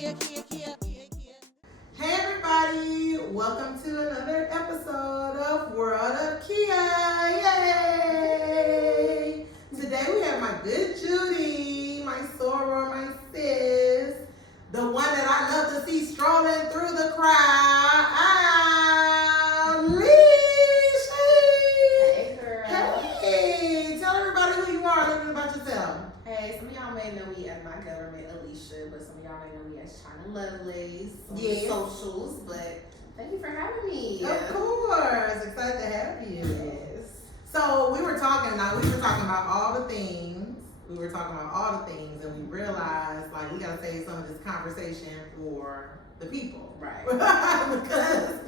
Hey everybody, welcome to another episode of World of Kia. Yay! Today we have my good Judy, my soror, my sis, the one that I love to see strolling through the crowd. Alishia. Hey girl. Hey, tell everybody who you are, a little bit about yourself. Hey, some of y'all may know me as my government Alishia, but some of y'all may know me as Chyna Lovelace on the socials. But thank you for having me. Of course, excited to have you. Yes. So we were talking about all the things. And we realized like we gotta save some of this conversation for the people. Right. Because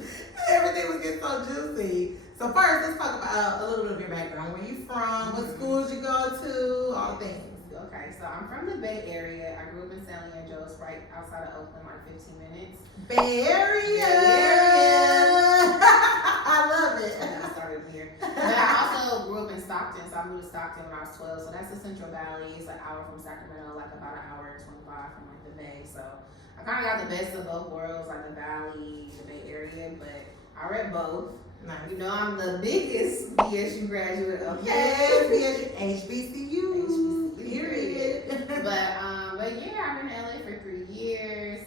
everything was getting so juicy. So first, let's talk about a little bit of your background. Where you from? What schools you go to? All the things. Okay, so I'm from the Bay Area. I grew up in San Leandro. It's right outside of Oakland, like 15 minutes. Bay Area. I love it. I started here. But I also grew up in Stockton, so I moved to Stockton when I was 12. So that's the Central Valley. It's an hour from Sacramento, like about an hour and 25 from like the Bay. So I kind of got the best of both worlds, like the Valley, the Bay Area. But I read both. Nice. You know, I'm the biggest BSU graduate of Yes, HBCUs. Period. But yeah, I've been in LA for 3 years.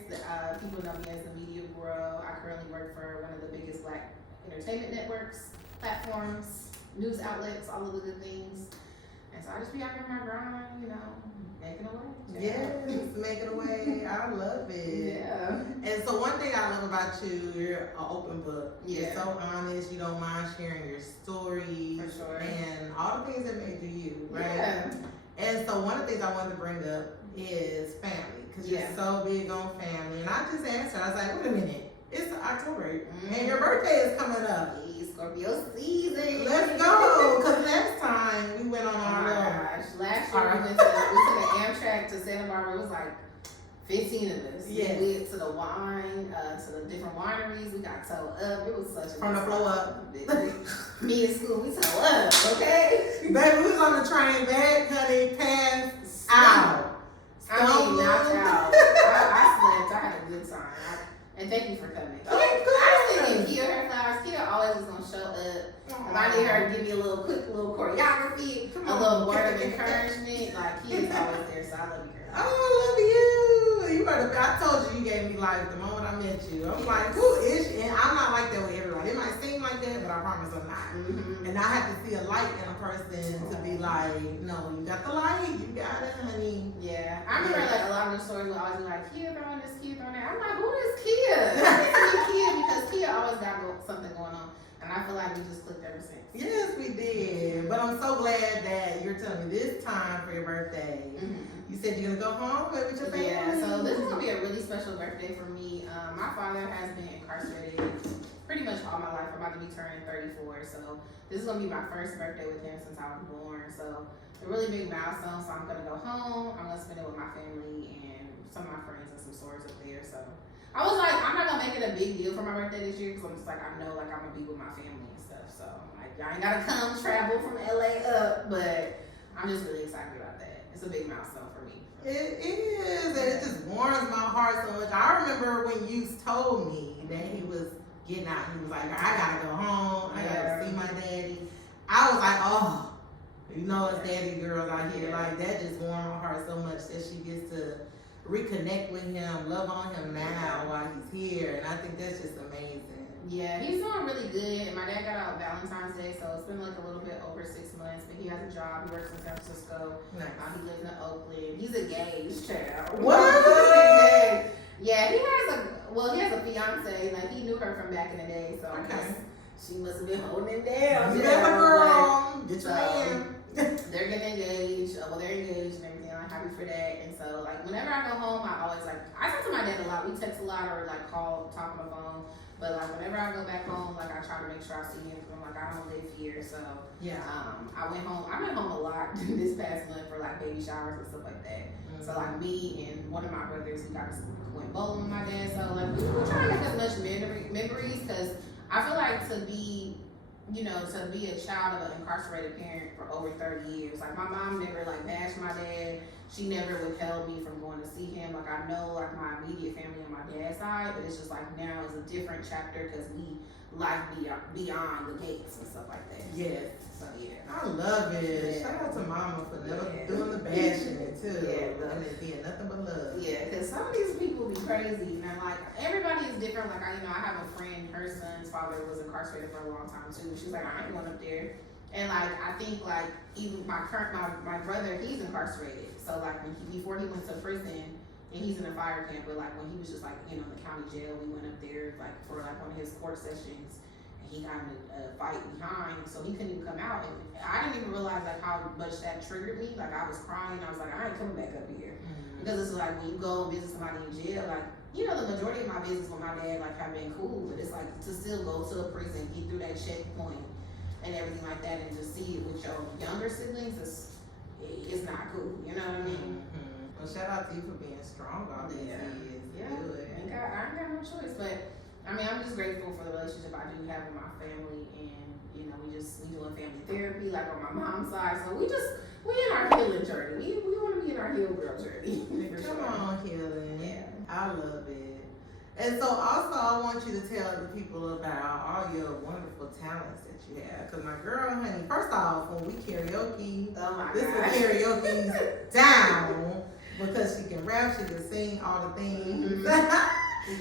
People know me as the media guru. I currently work for one of the biggest Black entertainment networks, platforms, news outlets, all of the good things. And so I just be out here in my grind, you know, making a way. Yes, making a way. I love it. Yeah. And so one thing I love about you, you're an open book. Yeah. You're so honest. You don't mind sharing your story. For sure. And all the things that made you, right? Yeah. And so one of the things I wanted to bring up is family. Because you're so big on family. And I just asked her, I was like, wait a minute. It's October. And your birthday is coming up. Scorpio season. Let's go. Because last time we went on our Last year we took the Amtrak to Santa Barbara. It was like 15 of us. Yes. We went to the wine, to the different wineries. We got towed up. It was such a From the floor up. Me in school, we towed up, okay? Baby, we was on the train back, honey, passed out. I mean, knocked out. I slept. I had a good time. And thank you for coming. Okay, I was thinking Kia her flowers. Kia always is gonna show up. If I need her to give me a quick little choreography, a little word of encouragement, like Kia's always there. So I love you, girl. Oh, I love you. You are the best. I told you gave me life the moment I met you. I'm like, who is she? And I'm not like that with everybody. It might seem like that, but I promise I'm not. And I have to see a light in a person to be like, no, you got the light. You got it, honey. Yeah. I remember like a lot of the stories would always be like, Kia throwing this, Kia throwing that. I'm like, who is Kia? I need to be Kia because Kia always got something going on. And I feel like we just clicked ever since. Yes, we did. But I'm so glad that you're telling me this time for your birthday. You said you're going to go home with your family? Yeah, so this is going to be a really special birthday for me. My father has been incarcerated pretty much all my life. I'm about to be turning 34. So this is going to be my first birthday with him since I was born. So a really big milestone. So I'm going to go home. I'm going to spend it with my family and some of my friends and some sorors up there. So I was like, I'm not going to make it a big deal for my birthday this year because I'm just like, I know like I'm going to be with my family and stuff. So like, y'all ain't got to come travel from LA up, but I'm just really excited about that. It's a big milestone for me. It is, and it just warms my heart so much. I remember when you told me that he was getting out. He was like, I gotta go home. I gotta see my daddy. I was like, oh, you know, it's daddy girls out here. Like, that just warmed my heart so much that she gets to reconnect with him, love on him now while he's here. And I think that's just amazing. Yeah, he's doing really good. My dad got out Valentine's Day, so it's been like a little bit over 6 months. But he has a job. He works in San Francisco. Nice. He lives in Oakland. He's engaged, child. What? Yeah, he has a fiance. Like he knew her from back in the day, so I guess she must have been holding him down. You have a girl. Get your man. They're getting engaged. They're engaged and everything. I'm happy for that. And so, like, whenever I go home, I always I talk to my dad a lot. We text a lot or like call, talk on the phone. But like whenever I go back home, like I try to make sure I see him. I'm like, I don't live here, so yeah. I went home a lot this past month for like baby showers and stuff like that. So like me and one of my brothers, we went bowling with my dad. So like we're trying to make as much memories because I feel like to be a child of an incarcerated parent for over 30 years. Like my mom never like bashed my dad. she never withheld me from going to see him. Like, I know, like, my immediate family on my dad's side, but it's just like now is a different chapter because we life beyond the gates and stuff like that. Yes. So yeah, I love it. Yeah. Shout out to Mama for never doing the bashing it too. Yeah, and it being nothing but love. Yeah, because some of these people be crazy, and like everybody is different. Like I have a friend, her son's father was incarcerated for a long time too. She's like, I ain't going up there. And like I think like even my brother, he's incarcerated. So like before he went to prison, and he's in a fire camp, but like when he was just like in the county jail, we went up there like for like one of his court sessions. He got in a fight behind, so he couldn't even come out. And I didn't even realize like how much that triggered me. Like I was crying. I was like, I ain't coming back up here. Because it's like when you go and visit somebody in jail, like, you know, the majority of my visits with my dad like have been cool, but it's like to still go to a prison, get through that checkpoint and everything like that, and just see it with your younger siblings, it's not cool. You know what I mean? Well, shout out to you for being strong all these years. Yeah. Good. I ain't got no choice, but I mean, I'm just grateful for the relationship I do have with my family, and you know, we doing family therapy, like on my mom's side. So we in our healing journey. We want to be in our heal girl journey. Come on, healing. Yeah, I love it. And so also, I want you to tell the people about all your wonderful talents that you have. Cause my girl, honey, first off, when we karaoke, this is karaoke's down because she can rap, she can sing all the things.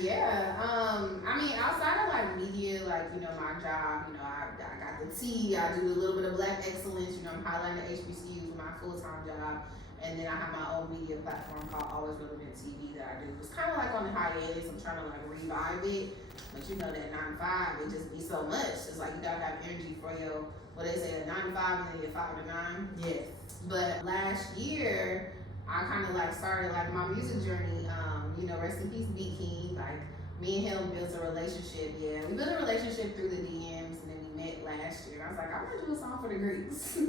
Yeah, I mean, outside of like media, like, you know, my job, you know, I got the T, I do a little bit of Black excellence, you know, I'm highlighting the HBCUs with my full-time job, and then I have my own media platform called Always Relevant TV that I do. It's kind of like on the hiatus, I'm trying to like revive it, but you know that 9 to 5, it just be so much. It's like you gotta have energy for your, what they say, a 9 to 5 and then your 5 to 9. Yes. But last year, I kind of like started like my music journey, you know, rest in peace, B King. Like me and him built a relationship. Yeah, we built a relationship through the DMs, and then we met last year. And I was like, I want to do a song for the Greeks.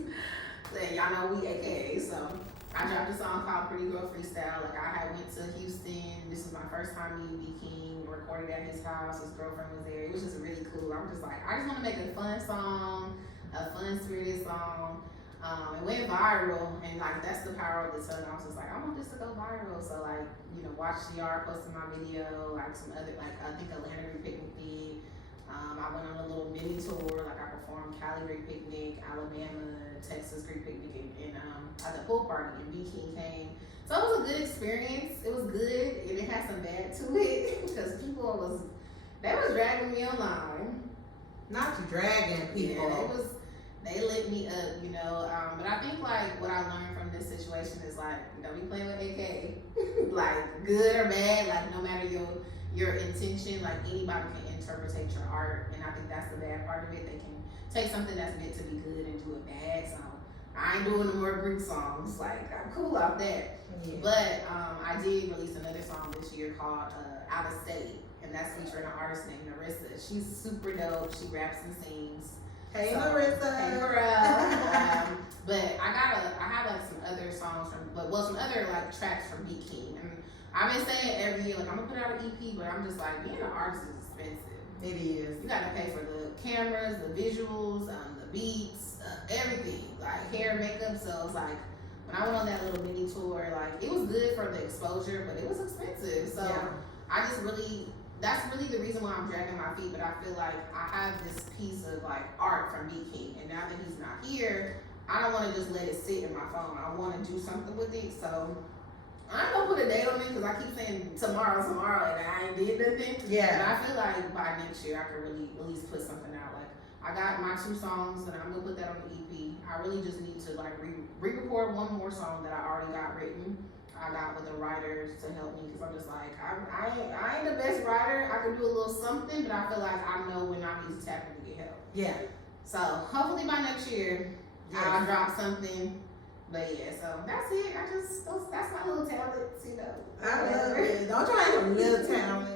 Then y'all know we AKA. So I dropped a song called Pretty Girl Freestyle. Like I had went to Houston. This was my first time meeting B King. Recorded at his house. His girlfriend was there. It was just really cool. I'm just like, I just want to make a fun song, a fun spirited song. It went viral, and like that's the power of the tongue. I was just like, I want this to go viral. So like, you know, watch CR posting my video, like some other, like I think Atlanta Greek Picnic did. I went on a little mini tour, like I performed Cali Greek Picnic, Alabama, Texas Greek Picnic, and at the pool party, and B King came. So it was a good experience. It was good, and it had some bad to it because people was dragging me online. Not you dragging people. Yeah, they lit me up, you know. But I think like what I learned from this situation is like, don't be playing with AK. Like good or bad, like no matter your intention, like anybody can interpretate your art, and I think that's the bad part of it. They can take something that's meant to be good and do it bad. So I ain't doing no more Greek songs. Like I'm cool off that. Yeah. But I did release another song this year called Out of State, and that's featuring an artist named Narissa. She's super dope. She raps and sings. Hey, so, Narissa. Hey, girl. But I have like some other songs some other like tracks from B King. And I've been saying every year, like I'm gonna put out an EP, but I'm just like, being an artist is expensive. It is. You gotta pay for the cameras, the visuals, the beats, everything, like hair, makeup. So it's like, when I went on that little mini tour, like it was good for the exposure, but it was expensive. So yeah. That's really the reason why I'm dragging my feet, but I feel like I have this piece of like art from B King, and now that he's not here, I don't want to just let it sit in my phone. I want to do something with it. So I ain't gonna put a date on it because I keep saying tomorrow, and I ain't did nothing. Yeah. But I feel like by next year I could really at least put something out. Like I got my 2 songs, and I'm gonna put that on the EP. I really just need to like re-record one more song that I already got written. I got with the writers to help me because I'm just like, I ain't the best writer. I can do a little something, but I feel like I know when I need to tap in to get help. Yeah. So hopefully by next year, I'll drop something. But yeah, so that's it. That's my little talents, you know. I love it. Don't try to little talent.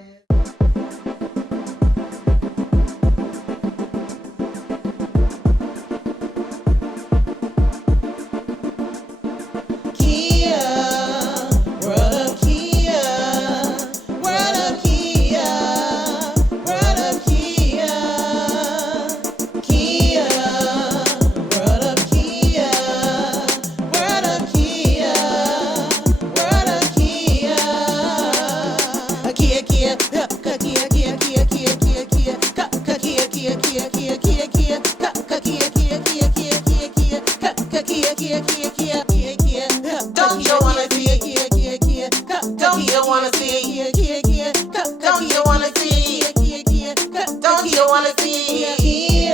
wanna see?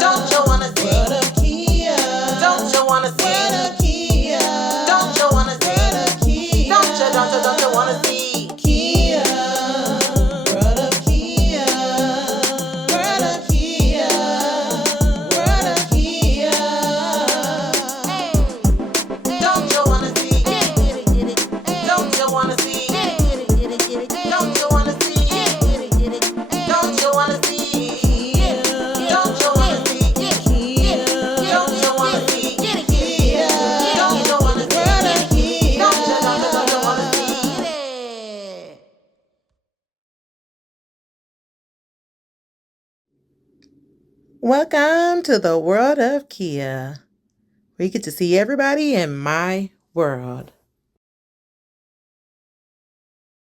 Don't you wanna see? Don't you wanna see? Don't you wanna see? Don't you wanna see? Welcome to the world of Kia. We get to see everybody in my world.